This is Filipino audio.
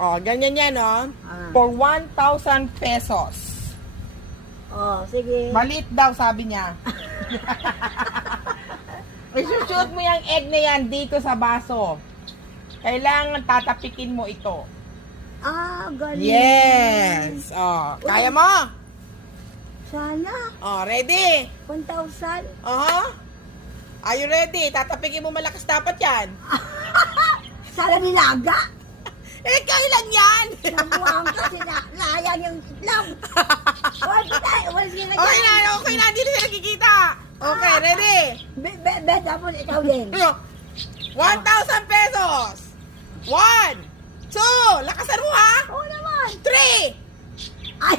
Oh, ganyan yan, oh. Ah. For 1,000 pesos. Oh, sige. Maliit daw, sabi niya. Isushoot mo yung egg na yan dito sa baso. Kailangan tatapikin mo ito. Ah, galing. Yes! Oh, kaya mo? Sana. Oh, ready? 1,000. Are you ready? Tatapikin mo malakas dapat yan. Sana nilaga. Eh, kailan yan? Nabuhang kasi nayang yung itlog. Okay na, hindi na sila nakikita. Okay, ready? Tapos ikaw din. 1,000 pesos. 1, 2, lakasan mo ha. Oo naman. 3. Ay,